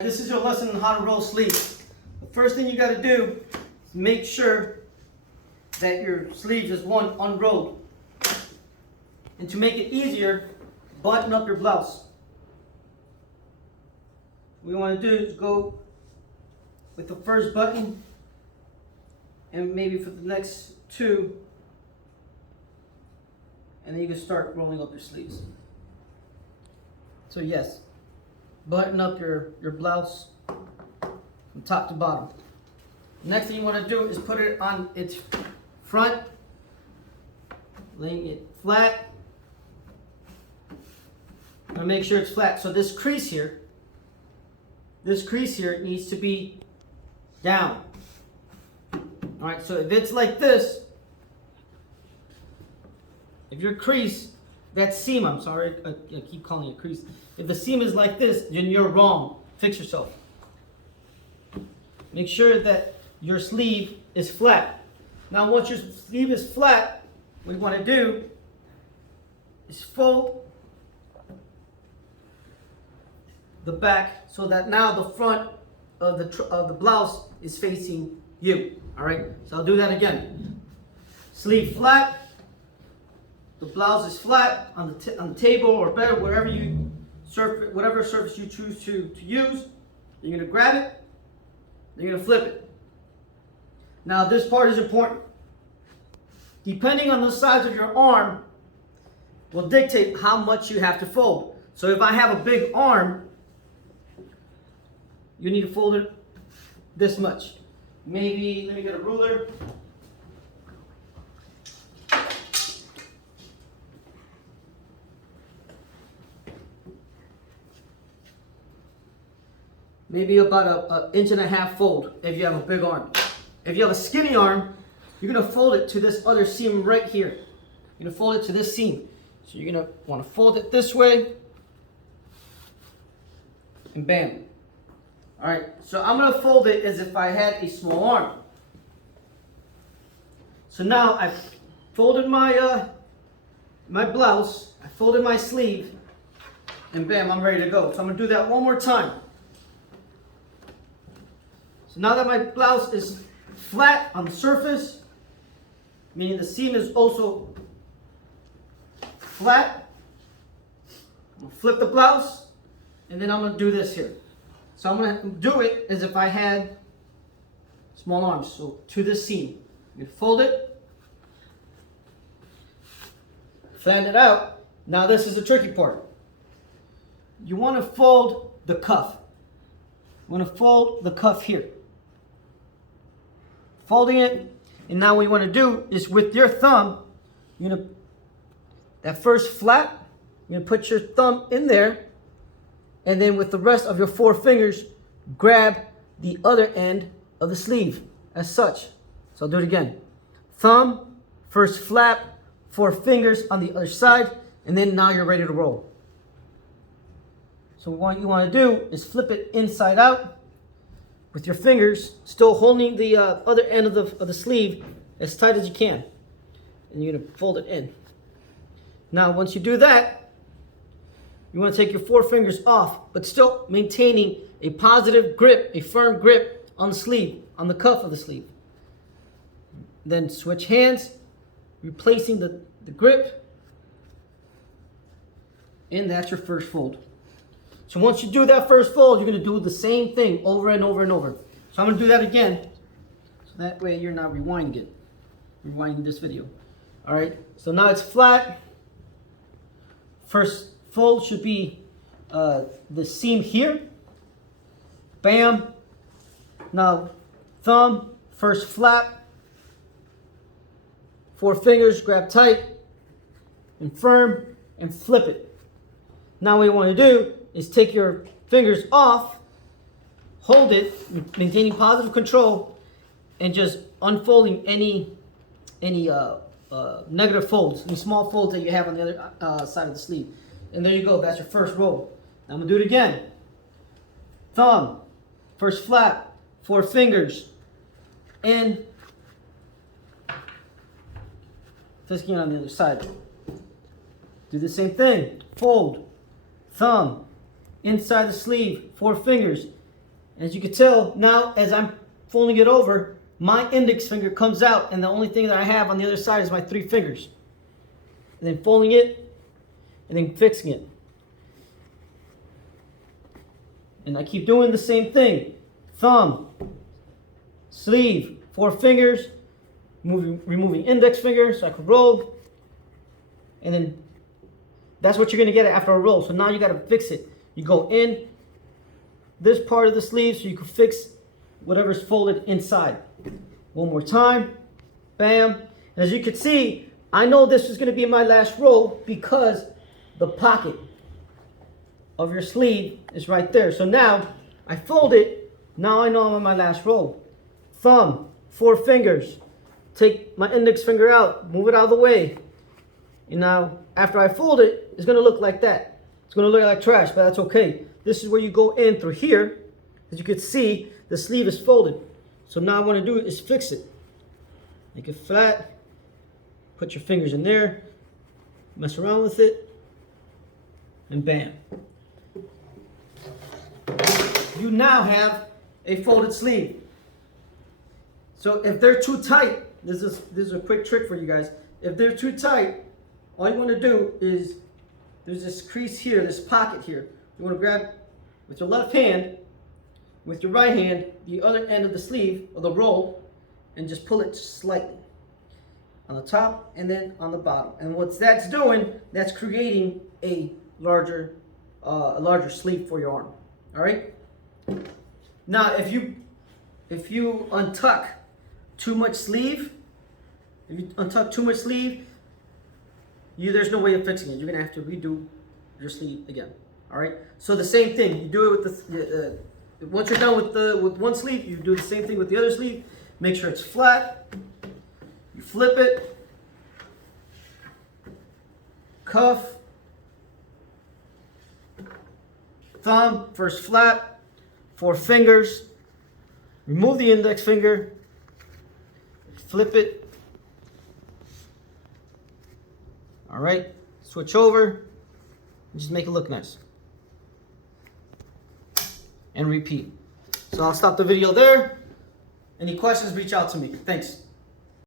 This is your lesson on how to roll sleeves. The first thing you got to do is make sure that your sleeves is one unrolled. And to make it easier, button up your blouse. What you want to do is go with the first button and maybe for the next two, and then you can start rolling up your sleeves. So yes, button up your blouse from top to bottom. Next thing you want to do is put it on its front, laying it flat. And make sure it's flat. So this crease here needs to be down. Alright, so if it's like this, if your crease, that seam, I'm sorry, I keep calling it crease. If the seam is like this, then you're wrong. Fix yourself. Make sure that your sleeve is flat. Now once your sleeve is flat, what you want to do is fold the back so that now the front of the blouse is facing you. All right, so I'll do that again. Sleeve flat, the blouse is flat on the table or bed, wherever you whatever surface you choose to use. You're gonna grab it, you're gonna flip it. Now this part is important. Depending on the size of your arm will dictate how much you have to fold. So if I have a big arm, you need to fold it this much. Maybe, let me get a ruler. Maybe about an inch and a half fold if you have a big arm. If you have a skinny arm, you're gonna fold it to this other seam right here. You're gonna fold it to this seam. So you're gonna wanna fold it this way, and bam. All right, so I'm gonna fold it as if I had a small arm. So now I've folded my my blouse, I folded my sleeve, and bam, I'm ready to go. So I'm gonna do that one more time. So now that my blouse is flat on the surface, meaning the seam is also flat, I'm gonna flip the blouse, and then I'm gonna do this here. So I'm going to do it as if I had small arms. So to this seam, you fold it, flatten it out. Now this is the tricky part. You want to fold the cuff. You want to fold the cuff here. Folding it, and now what you want to do is with your thumb, you're going to, that first flap, you're going to put your thumb in there. And then with the rest of your four fingers, grab the other end of the sleeve as such. So I'll do it again. Thumb, first flap, four fingers on the other side, and then now you're ready to roll. So what you want to do is flip it inside out with your fingers, still holding the other end of the sleeve as tight as you can. And you're going to fold it in. Now once you do that, you want to take your four fingers off, but still maintaining a positive grip, a firm grip on the sleeve, on the cuff of the sleeve. Then switch hands, replacing the grip, and that's your first fold. So once you do that first fold, you're going to do the same thing over and over and over. So I'm going to do that again, so that way you're not rewinding this video. All right, so now it's flat. First fold should be the seam here. Bam. Now thumb, first flap, four fingers, grab tight and firm and flip it. Now what you want to do is take your fingers off, hold it, maintaining positive control, and just unfolding any negative folds, any small folds that you have on the other side of the sleeve. And there you go, that's your first roll. Now I'm gonna do it again. Thumb, first flap, four fingers, in, fisking on the other side. Do the same thing, fold, thumb, inside the sleeve, four fingers, As you can tell, now as I'm folding it over, my index finger comes out, and the only thing that I have on the other side is my 3 fingers. And then folding it, and then fixing it. And I keep doing the same thing. Thumb, sleeve, 4 fingers, removing index finger so I can roll. And then that's what you're gonna get after a roll. So now you gotta fix it. You go in this part of the sleeve so you can fix whatever's folded inside. One more time, bam. And as you can see, I know this is gonna be my last roll because the pocket of your sleeve is right there. So now I fold it, now I know I'm on my last roll. Thumb, 4 fingers, take my index finger out, move it out of the way. And now after I fold it, it's gonna look like that. It's gonna look like trash, but that's okay. This is where you go in through here. As you can see, the sleeve is folded. So now what I want to do is fix it. Make it flat. Put your fingers in there. Mess around with it. And bam. You now have a folded sleeve. So if they're too tight, this is a quick trick for you guys. If they're too tight, all you want to do is, there's this crease here, this pocket here. You want to grab with your left hand, with your right hand, the other end of the sleeve or the roll, and just pull it slightly on the top and then on the bottom. And what that's doing, that's creating a larger sleeve for your arm. All right. Now, if you untuck too much sleeve, there's no way of fixing it. You're gonna have to redo your sleeve again. All right. So the same thing. You do it with the once you're done with one sleeve, you do the same thing with the other sleeve. Make sure it's flat. You flip it. Cuff. Thumb first flat. 4 fingers. Remove the index finger. Flip it. All right. Switch over. Just make it look nice. And repeat. So I'll stop the video there. Any questions, reach out to me. Thanks.